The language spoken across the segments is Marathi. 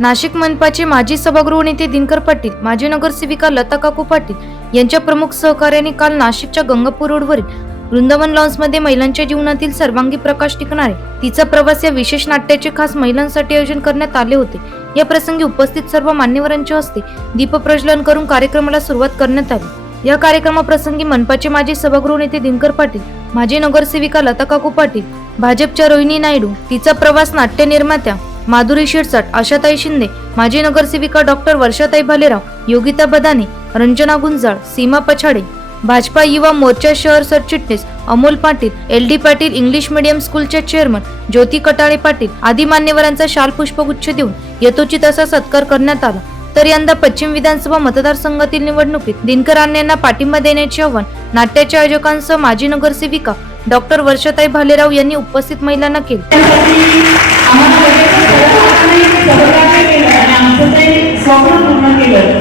नाशिक मनपाचे माजी सभागृह नेते दिनकर पाटील माजी नगरसेविका लता काकू पाटील यांच्या प्रमुख सहकार्याने काल नाशिकच्या गंगापूर रोडवरील वृंदावन लॉन्समध्ये महिलांच्या जीवनातील सर्वांगी प्रकाश टिकणारे तिचा प्रवास या विशेष नाट्याचे खास महिलांसाठी आयोजन करण्यात आले होते. या प्रसंगी उपस्थित सर्व मान्यवरांच्या हस्ते दीपप्रज्वलन करून कार्यक्रमाला सुरुवात करण्यात आली. या कार्यक्रमाप्रसंगी मनपाचे माजी सभागृह नेते दिनकर पाटील माजी नगरसेविका लता काकू पाटील भाजपच्या रोहिणी नायडू तिचा प्रवास नाट्य निर्मात्या माधुरी शिरसाट आशाताई शिंदे माजी नगरसेविका डॉक्टर वर्षाताई भालेराव योगिता बदाने रंजना गुंजाळ सीमा पछाडे भाजपा युवा मोर्चा शहर सरचिटणीस Amol Patil L D Patil English medium स्कूलच्या चेअरमन ज्योती कटाळे पाटील आदी मान्यवरांचा शाल पुष्पगुच्छ देऊन यथोचित असा सत्कार करण्यात आला. तर यंदा पश्चिम विधानसभा मतदारसंघातील निवडणुकीत दिनकर यांना पाठिंबा देण्याचे आव्हान नाट्याच्या आयोजकांसह माजी नगरसेविका डॉक्टर वर्षाताई भालेराव यांनी उपस्थित महिलांना केले. सहकार्य केलं आणि आमचं ते स्वप्न पूर्ण केलं.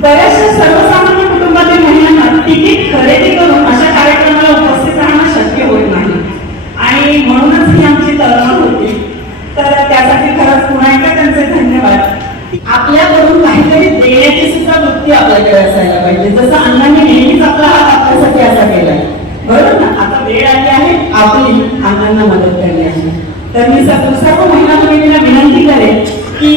बऱ्याचशा सर्वसामान्य कुटुंबातील महिलांना तिकीट खरेदी करून अशा कार्यक्रमाला उपस्थित राहणं शक्य होत नाही. आणि म्हणूनच ही आमची तळमळ होती. तर त्यासाठी खरंच पुन्हा एकदा त्यांचे धन्यवाद. आपल्याकडून काहीतरी देण्याची सुद्धा वृत्ती आपल्याकडे असायला पाहिजे. जसं अण्णांनी नेहमीच आपला हात आपल्यासाठी असा केलाय बरोबर ना? आता वेळ आली आहे. आपली अण्णांना मदत करण्याची. तर मी सर्व महिला भगिनींना विनंती करेन की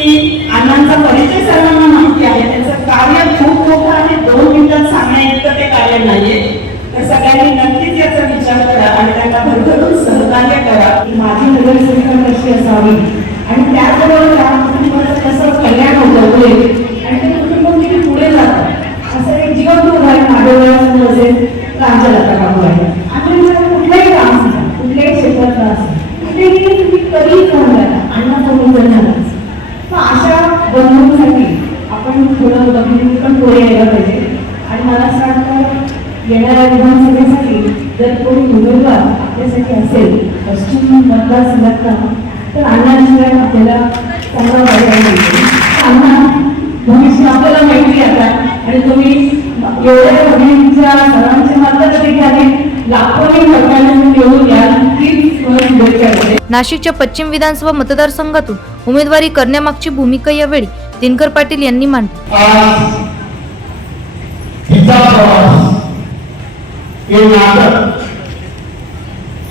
अण्णांचा परिचय सर्वांना माहिती आहे त्यांचं कार्य खूप मोठं आहे दोन मिनिटात सांगण्या इतकं ते कार्य नाहीये तर सगळ्यांनी नक्कीच याचा विचार करा आणि त्यांना भरभरून सहकार्य करा की माझी नगरसेविका कशी असावी आणि त्याचबरोबर त्या कुटुंबाचं कसं कल्याण होतं पुढे आणि ते कुटुंब किती पुढे जातं असं एक जीवन उदाहरण माझ्या डोळ्यासमोर असेल तर आमच्या लता काकू आहे आणि जर कुठलंही काम असतं कुठल्याही क्षेत्रातलं असतं कुठेही तुम्ही कधीही काम करा अण्णा सोडून जाणार तर अशा बंधूंसाठी आपण थोडं बघितलं पण पुढे यायला पाहिजे आणि मला असं वाटतं येणाऱ्या विधानसभेसाठी जर कोणी उमेदवार आपल्यासाठी असेल पश्चिम मतदारसंघातला तर अण्णांशिवाय आपल्याला चांगला पर्याय मिळतो अण्णा भविष्य आपल्याला माहिती आता. आणि तुम्ही एवढ्या भगिनींच्या सर्वांच्या मदतीखाली लाखोनी निवडून याल हीच नाशिकच्या पश्चिम विधानसभा मतदारसंघातून उमेदवारी करण्यामागची भूमिका यावेळी दिनकर पाटील यांनी मांडली. हे नाटक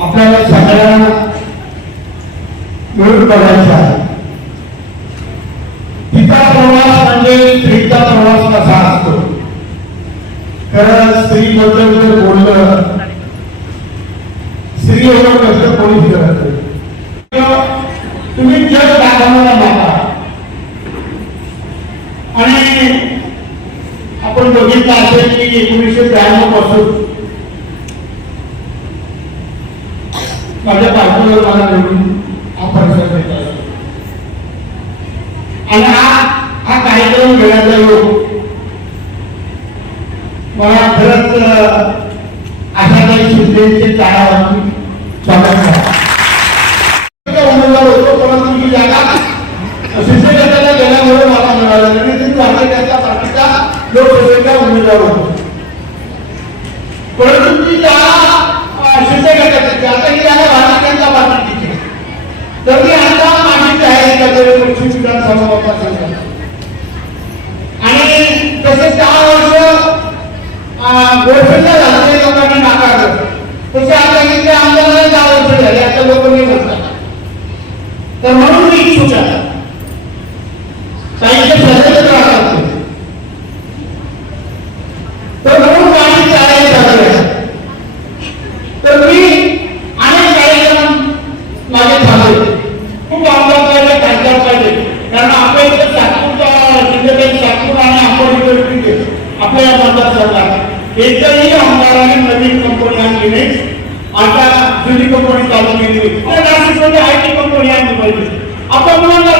आपल्याला सगळ्यांना मिळून करायचं आहे. तिचा प्रवास म्हणजे स्त्रीचा प्रवास कसा असतो? कारण स्त्री बद्दल जर बोललं स्त्री एवढं कष्ट कोणीच करत नाही. तुम्ही जग दाखवणारा माता आणि आपण बघितलं असेल की एकोणीसशे ब्याण्णवपासून माझ्या पाठीवर मला निवडून आपण आणि हा हा कार्यक्रम घेण्याचा योग मला खरंच आशाताई शिंदेचे काळावरती स्वागत करा होतो परंतु जागा शिवसेनेला गेल्यामुळे मला मिळालं आणि ती पार्टीचा लोकसभेचा उमेदवार होतो. परंतु ती जागा अं, शिवसेनेची आता ही जागा भारतीय जनता पार्टीची आहे. तर मी आता माझी जाहीर करते पश्चिम विधानसभा मतदारसंघात आणि तसेच दहा वर्ष गोडफेडला झालेल्या लोकांनी नाकारलं. तसे आता इथे आमदाराला दहा वर्ष झाले आता लोक नाही म्हणतात. तर म्हणून मी इच्छुक आहे साहित्य सदैव राहतात ते. तर म्हणून माझी तयारी चालू आहे तर मी अनेक कार्यक्रम माझे झाले खूप आमदार पाहिजे खासदार पाहिजे कारण आपल्या इथे सातपूरचा शिंदेताई सातपूर आणि आपण इकडे ठीक आहे आपल्या या मतदारसंघात एकही आमदाराने नवीन कंपनी आणली नाही. आता जुनी कंपनी चालू केली. त्या आय टी कंपनी आणली पाहिजे. आपण मुलांना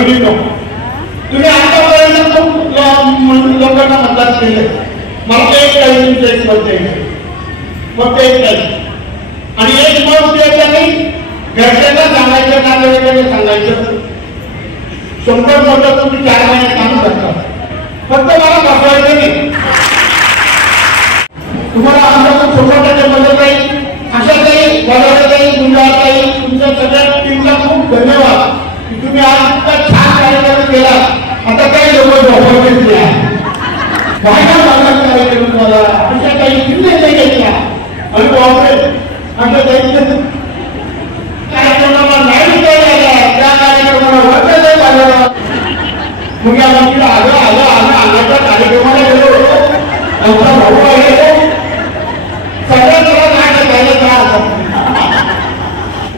विरुद्ध तुम्ही आतापर्यंत खूप लोकांना मतदान केले मला एक काही तुमच्या एक फक्त एक काही आणि एक मत द्यायचं नाही घरच्यांना सांगायचं नातेवाईकांना सांगायचं. शंभर मत तुम्ही चार महिन्यात काम करता. फक्त मला बसवायचं नाही. तुम्हाला आमच्या खूप छोट्या मदत नाही अशा काही वाढवण्यात येईल गुंडाळता येईल तुमच्या सगळ्या टीमला खूप धन्यवाद. की तुम्ही आज इतका छान कार्यक्रम केला. आता काही लोक झोपत घेतले बाहेर मदत कार्यक्रम मला अशा काही निर्णय नाही घेतला आणि बापरे अशा काही कार्यक्रमाला नाही केला त्या कार्यक्रमाला वर्ग नाही झालं मग या म्हटलं आलं आलं आलं आल्याच्या कार्यक्रमाला गेलो होतो आमचा भाऊ आहे सगळ्यात मला काय करायला त्रास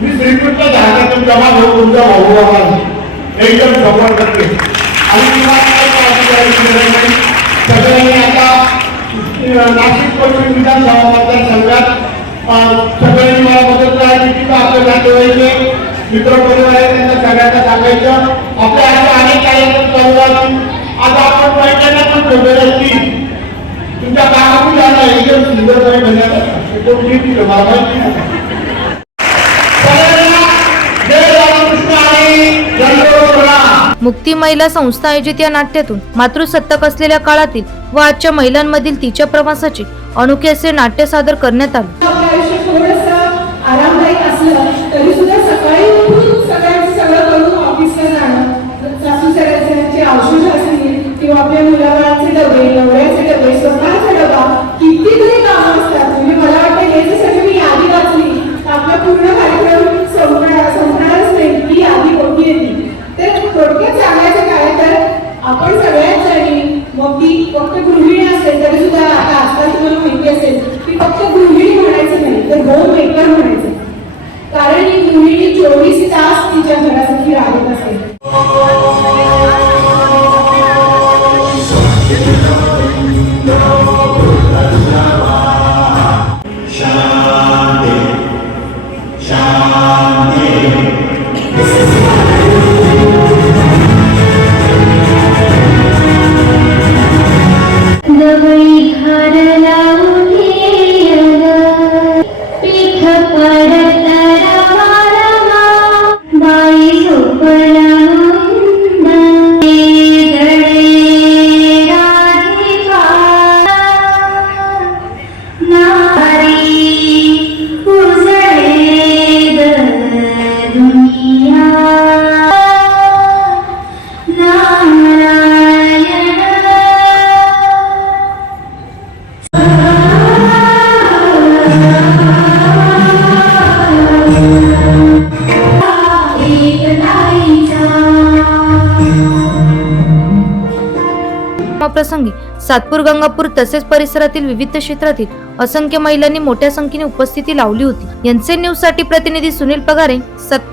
मी श्रीकृष्ण झाल्यातून जमा भाऊ तुमचा भाऊ बाबा एकदम सपोर्ट करते आणि तुम्हाला काय काळजी करायची गरज नाही सगळ्यांनी आता अं, नाशिक पश्चिम विधानसभा मतदारसंघात सगळ्यांनी मला मदत करायची की आपले नातेवाईक मित्र परिवार आहे त्यांना सगळ्यांना सांगायचं. आपल्या असे अनेक कार्यक्रम चालू असतील आज आपण पहिल्यांदा पण ठेवलेले असतील. तुमच्या कामातून जाणं एकदम सुंदरपणे बनवलं एकदम नीट मला माहिती नाही. मुक्ती महिला संस्था आयोजित या नाट्यातून मातृसत्ताक असलेल्या काळातील व आजच्या महिलांमधील तिच्या प्रवासाचे अनोखे असे नाट्य सादर करण्यात आले. आपलं आयुष्य थोडंसं आरामदायक चोवीस तास तिच्या घरासाठी राहत असेल. प्रसंगी सातपूर गंगापूर तसेच परिसरातील विविध क्षेत्रातील असंख्य महिलांनी मोठ्या संख्येने उपस्थिती लावली होती. यांचे न्यूजसाठी प्रतिनिधी सुनील पगारे सातपूर.